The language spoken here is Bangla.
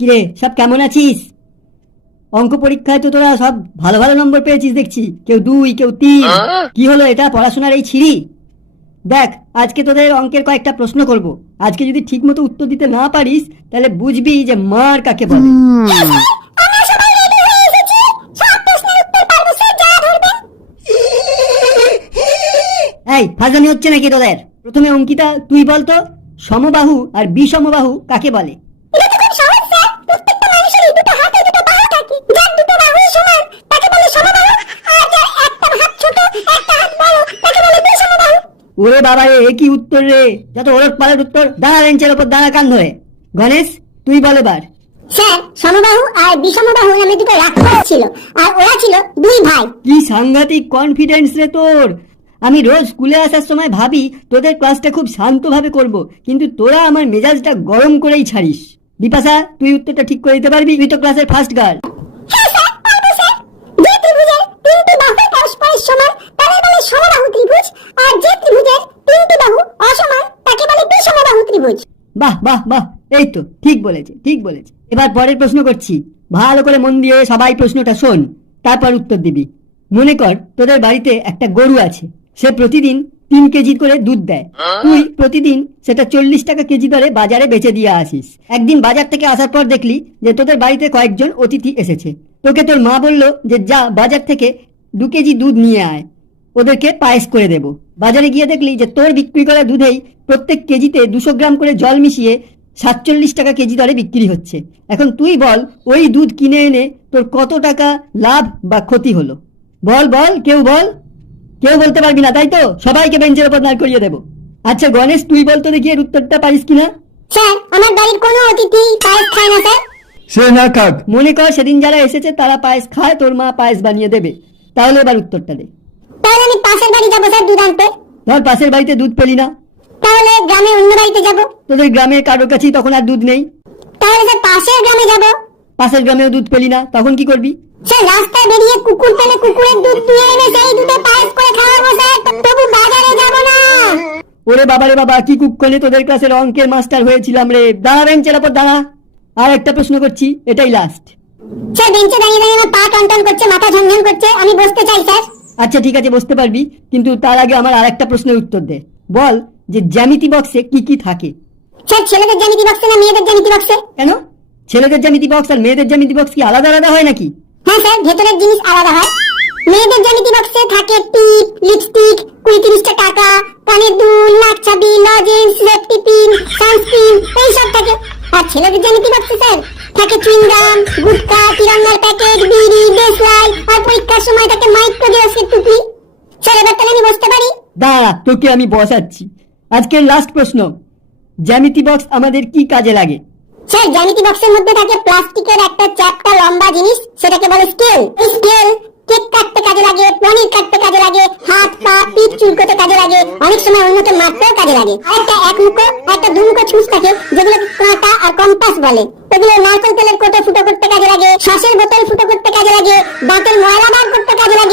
কিরে, সব কেমন আছিস? অঙ্ক পরীক্ষায় তো তোরা সব ভালো ভালো নম্বর পেয়েছিস দেখছি, কেউ 2, কেউ 3। কি হলো এটা, পড়াশোনার এই ছিরি? দেখ, আজকে তোদের অঙ্কের কয়েকটা প্রশ্ন করব। আজকে যদি ঠিক মতো উত্তর দিতে না পারিস তাহলে বুঝবি যে মার কাকে বলে। এই ফাজলামি হচ্ছে নাকি তোদের? প্রথমে অঙ্কিতা তুই বলতো, সমবাহু আর বিষমবাহু কাকে বলে? ওরে বাবা রে, এ কি উত্তর রে! যত ওরট পালট উত্তর, দাঁড়া বেঞ্চের ওপর দাঁড়া কান ধরে। গণেশ, তুই বল এবার। স্যার, সমবাহু আর বিষমবাহু নামে দুটো রাক্ষস ছিল, আর ওরা ছিল দুই ভাই। কি সাংঘাতিক কনফিডেন্স রে তোর! আমি রোজ স্কুলে আসার সময় ভাবি তোদের ক্লাসটা খুব শান্তভাবে করব, কিন্তু তোরা আমার মেজাজটা গরম করেই ছাড়িস। বিপাশা, তুই উত্তরটা ঠিক করে দিতে পারবি? তুই তো ক্লাসের ফার্স্ট গার্ল। হ্যাঁ স্যার, পারবো স্যার। যে ত্রিভুজের তিনটি বাহু পরস্পরের সমান তাকে বলে সমবাহু ত্রিভুজ, আর যে ত্রিভুজের তিনটি বাহু অসমান তাকে বলে বিষমবাহু ত্রিভুজ। বাহ বাহ বাহ, এই তো ঠিক বলেছে, ঠিক বলেছে। এবার পরের প্রশ্ন করছি, ভালো করে মন দিয়ে সবাই প্রশ্নটা শোন, তারপর উত্তর দিবি। মনে কর তোদের বাড়িতে একটা গরু আছে, সে প্রতিদিন 3 কেজি করে দুধ দেয়। তুই প্রতিদিন সেটা 40 টাকা কেজি দরে বাজারে বেচে দিয়ে আসিস। একদিন বাজার থেকে আসার পর দেখলি যে তোদের বাড়িতে কয়েকজন অতিথি এসেছে। তোকে তোর মা বলল যে যা বাজার থেকে 2 কেজি দুধ নিয়ে আয়, ওদেরকে পায়েস করে দেব। বাজারে গিয়ে দেখলি যে তোর বিক্রি করা দুধেই প্রত্যেক কেজিতে 200 গ্রাম করে জল মিশিয়ে 47 টাকা কেজি দরে বিক্রি হচ্ছে। এখন তুই বল, ওই দুধ কিনে এনে তোর কত টাকা লাভ বা ক্ষতি হলো? বল বল, কেউ বল। কেউ বলতে পারবি না, তাই তো? সবাইকে বেঞ্চের ওপর দাঁড় করিয়ে দেবো। আচ্ছা গণেশ, তুই বল তো দেখি এর উত্তরটা পারিস কিনা। স্যার, আমার বাড়ির কোনো অতিথি পায়েস খায় না স্যার। সে না খাক। মনে কর সেদিন যারা এসেছে তারা পায়েস খায়, তোর মা পায়েস বানিয়ে দেবে। তাহলে এবার উত্তরটা দে। তাহলে আমি পাশের বাড়ি যাবো স্যার দুধ আনতে। ধর পাশের বাড়িতে দুধ পেলি না, তাহলে গ্রামে অন্য বাড়িতে যাবো। তোদের গ্রামের কারোর কাছেই তখন আর দুধ নেই। তাহলে স্যার পাশের গ্রামে যাবো। পাশের গ্রামেও দুধ পেলি না, তখন কি করবি? স্যার, রাস্তায় বেরিয়ে কুকুর পেলে কুকুরের দুধ তুলে এনে সেই দুধে পায়েস করে খাওয়াবো স্যার, তবু বাজারে যাবো না। ওরে বাবা রে বাবা, কি কুক্ষণে তোদের ক্লাসের অঙ্কের মাস্টার হয়েছিলাম রে। দাঁড়া বেঞ্চের ওপর দাঁড়া। আর একটা প্রশ্ন করছি, এটাই লাস্ট। স্যার, বেঞ্চে দাঁড়িয়ে দাঁড়িয়ে আমার পা টনটন করছে, মাথা ঝনঝন করছে, আমি বসতে চাই স্যার। আচ্ছা ঠিক আছে, বসতে পারবি, কিন্তু তার আগে আমার আর একটা প্রশ্নের উত্তর দে। বল যে জ্যামিতি বক্সে কি কি থাকে? স্যার, ছেলেদের জ্যামিতি বক্সে না মেয়েদের জ্যামিতি বক্সে? কেন, ছেলেদের জ্যামিতি বক্স আর মেয়েদের জ্যামিতি বক্স কি আলাদা আলাদা হয় নাকি? হ্যাঁ স্যার, ভেতরের জিনিস আলাদা হয়। মেয়েদের জ্যামিতি বক্সে থাকে টিপ, লিপস্টিক, 20-30টা টাকা, কানের দুল, নাক চাবি, লজেন্স, সেফটি পিন, সানস্ক্রিন, এইসব থাকে। আর ছেলেদের জ্যামিতি বক্সে স্যার থাকে চুইংগাম, গুটকা, তিরঙ্গার প্যাকেট, বিড়ি, দেশলাই, আর পরীক্ষার সময় থাকে মাইক্রো গ্লাসের টুপি। স্যার, এবার তাহলে আমি বসতে পারি? দাঁড়া, তোকে আমি বসাচ্ছি। আজকের লাস্ট প্রশ্ন, জ্যামিতি বক্স আমাদের কি কাজে লাগে? স্যার, জ্যামিতি বক্সের মধ্যে থাকে প্লাস্টিকের একটা চ্যাপ্টা লম্বা জিনিস, সেটাকে বলে স্কেল। এই স্কেল কেক কাটতে কাজে লাগে, পনির কাটতে কাজে লাগে, হাত পা পিঠ চুলকোতে কাজে লাগে, অনেক সময় অন্যকে মারতেও কাজে লাগে। আর একটা একমুখো একটা দুমুখো ছুঁচ থাকে, যেগুলো কাঁটা আর কম্পাস বলে। এগুলো নারকেল তেলের কোটো ফুটো করতে কাজে লাগে, শ্বাসের বোতল ফুটো করতে কাজে লাগে, দাঁতের ময়লা বার করতে কাজে লাগে।